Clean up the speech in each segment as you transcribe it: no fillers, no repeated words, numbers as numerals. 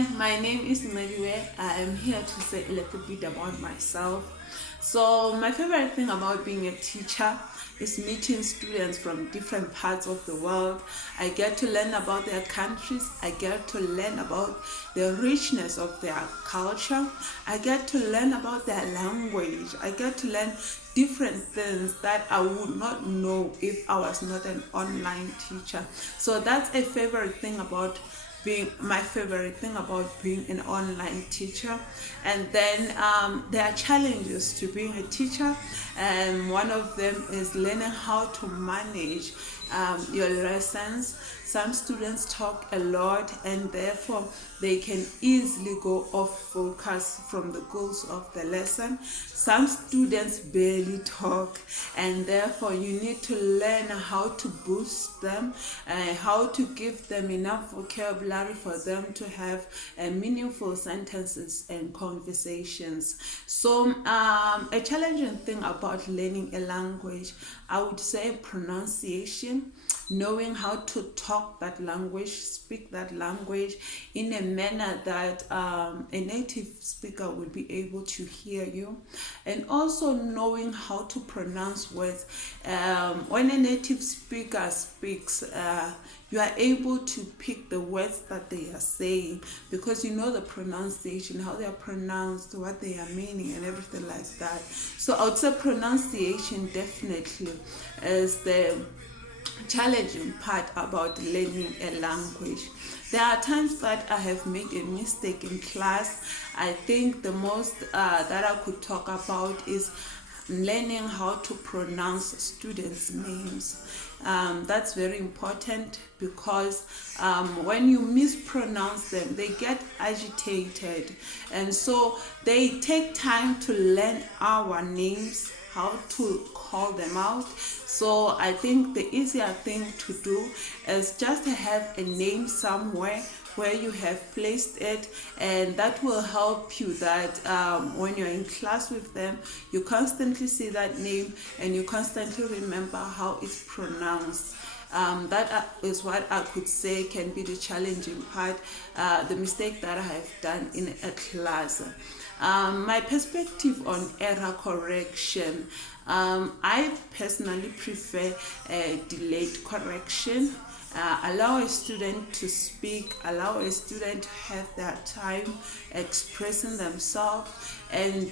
Hi, my name is Meliwe. I am here to say a little bit about myself. So, my favorite thing about being a teacher is meeting students from different parts of the world. I get to learn about their countries, I get to learn about the richness of their culture, I get to learn about their language, I get to learn different things that I would not know if I was not an online teacher. So, that's a favorite thing about being my favorite thing about being an online teacher. And then there are challenges to being a teacher, and one of them is learning how to manage your lessons. Some students talk a lot, and therefore they can easily go off focus from the goals of the lesson. Some students barely talk, and therefore you need to learn how to boost them, how to give them enough vocabulary for them to have meaningful sentences and conversations. So a challenging thing about learning a language, I would say pronunciation, knowing how to talk that language, speak that language in a manner that a native speaker will be able to hear you, and also knowing how to pronounce words. When a native speaker speaks, you are able to pick the words that they are saying because you know the pronunciation, how they are pronounced, what they are meaning, and everything like that. So I would say pronunciation definitely is the challenging part about learning a language. There are times that I have made a mistake in class. I think the most that I could talk about is learning how to pronounce students' names. That's very important because when you mispronounce them, they get agitated, and so they take time to learn our names, how to call them out. So I think the easier thing to do is just have a name somewhere where you have placed it, and that will help you that when you're in class with them, you constantly see that name and you constantly remember how it's pronounced. That is what I could say can be the challenging part, the mistake that I have done in a class. My perspective on error correction, I personally prefer delayed correction. Allow a student to speak, allow a student to have their time expressing themselves, and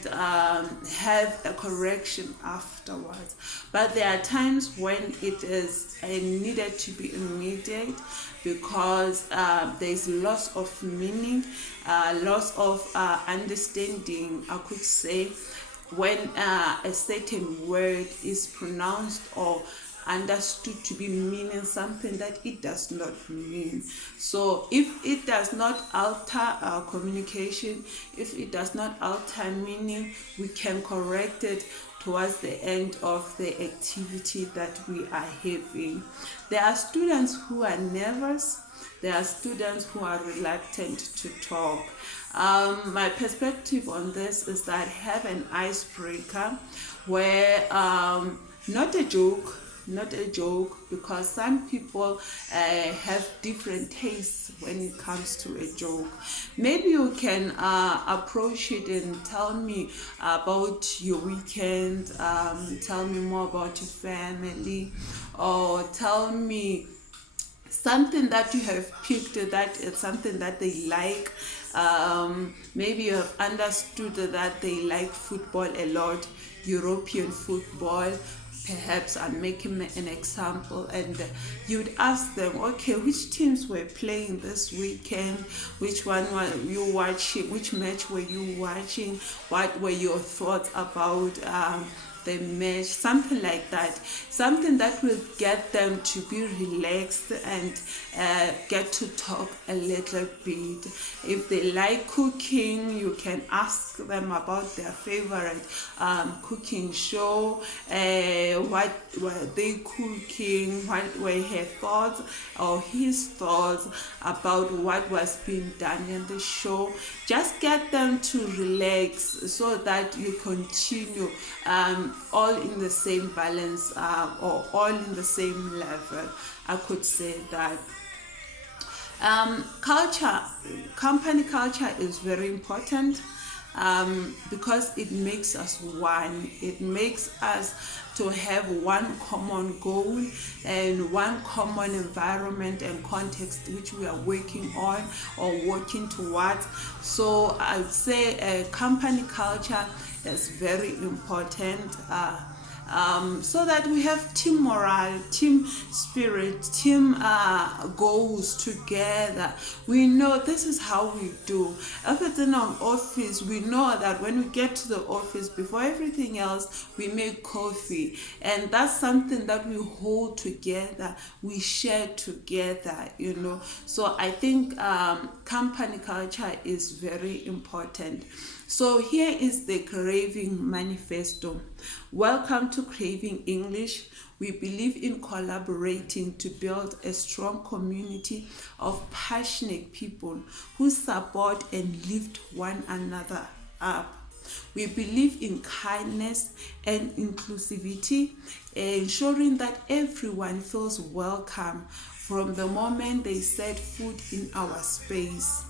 have a correction afterwards. But there are times when it is needed to be immediate because there is loss of meaning, loss of understanding, I could say, when a certain word is pronounced or understood to be meaning something that it does not mean. So if it does not alter our communication, if it does not alter meaning, we can correct it towards the end of the activity that we are having. There are students who are nervous, there are students who are reluctant to talk. My perspective on this is that have an icebreaker where not a joke, because some people have different tastes when it comes to a joke. Maybe you can approach it and tell me about your weekend, tell me more about your family, or tell me something that you have picked that is something that they like. Maybe you have understood that they like football a lot, European football. Perhaps I'm making an example, and you'd ask them, okay, which teams were playing this weekend? Which one were you watching? Which match were you watching? What were your thoughts about the match? Something like that. Something that will get them to be relaxed and get to talk a little bit. If they like cooking, you can ask them about their favorite cooking show. What were they cooking? What were her thoughts or his thoughts about what was being done in the show? Just get them to relax so that you continue all in the same balance or all in the same level. I could say that. company culture is very important, because it makes us one. It makes us to have one common goal and one common environment and context which we are working on or working towards. So I would say a company culture is very important, so that we have team morale, team spirit, team goals together. We know this is how we do. If it's in an office, we know that when we get to the office, before everything else, we make coffee. And that's something that we hold together, we share together, So I think company culture is very important. So here is the Craving Manifesto. Welcome to Craving English. We believe in collaborating to build a strong community of passionate people who support and lift one another up. We believe in kindness and inclusivity, ensuring that everyone feels welcome from the moment they set foot in our space,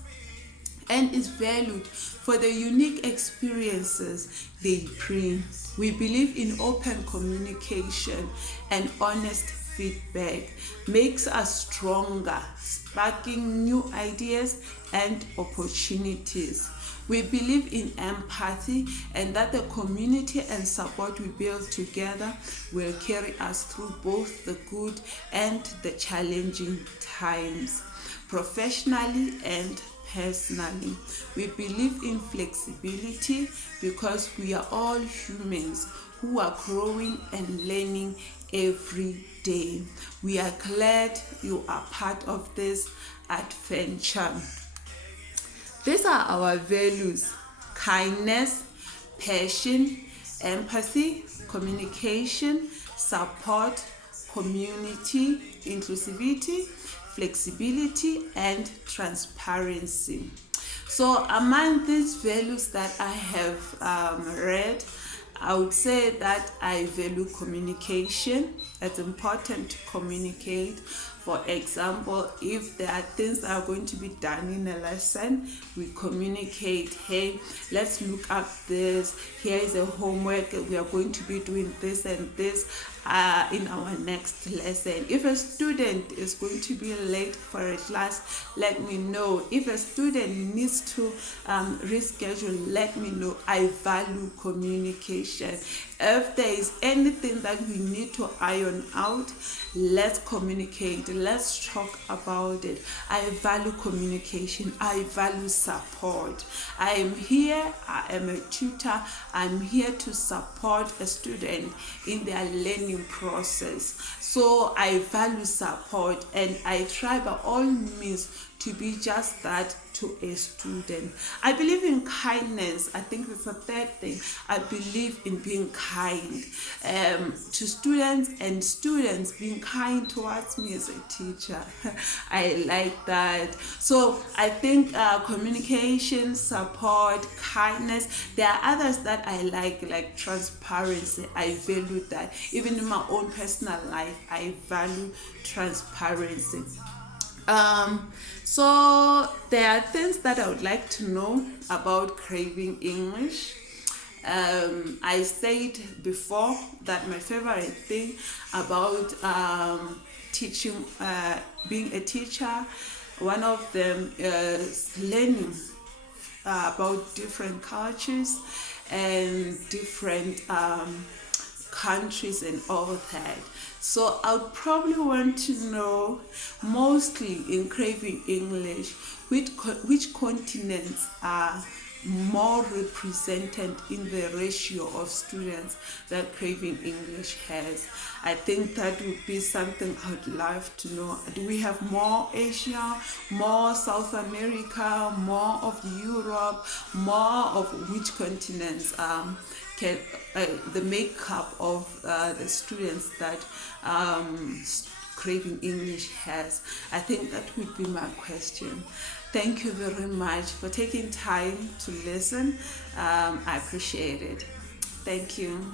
and is valued for the unique experiences they bring. We believe in open communication, and honest feedback makes us stronger, sparking new ideas and opportunities. We believe in empathy, and that the community and support we build together will carry us through both the good and the challenging times, professionally and personally. We believe in flexibility because we are all humans who are growing and learning every day. We are glad you are part of this adventure. These are our values: kindness, passion, empathy, communication, support, community, inclusivity, flexibility, and transparency. So among these values that I have read, I would say that I value communication. It's important to communicate. For example, if there are things that are going to be done in a lesson, we communicate. Hey, let's look up this. Here is a homework. We are going to be doing this and this in our next lesson. If a student is going to be late for a class, let me know. If a student needs to reschedule, let me know. I value communication. If there is anything that we need to iron out, let's communicate. Let's talk about it. I value communication. I value support. I am here. I am a tutor. I'm here to support a student in their learning process. So I value support, and I try by all means to be just that to a student. I believe in kindness. I think it's a third thing. I believe in being kind to students, and students being kind towards me as a teacher. I like that. So I think communication, support, kindness. There are others that I like transparency. I value that. Even in my own personal life, I value transparency. So there are things that I would like to know about Craving English. I said before that my favorite thing about teaching, being a teacher, one of them is learning about different cultures and different countries and all that. So I would probably want to know, mostly in Craving English, which continents are more represented in the ratio of students that Craving English has. I think that would be something I would love to know. Do we have more Asia, more South America, more of Europe, more of which continents can the makeup of the students that Craving English has? I think that would be my question. Thank you very much for taking time to listen. I appreciate it. Thank you.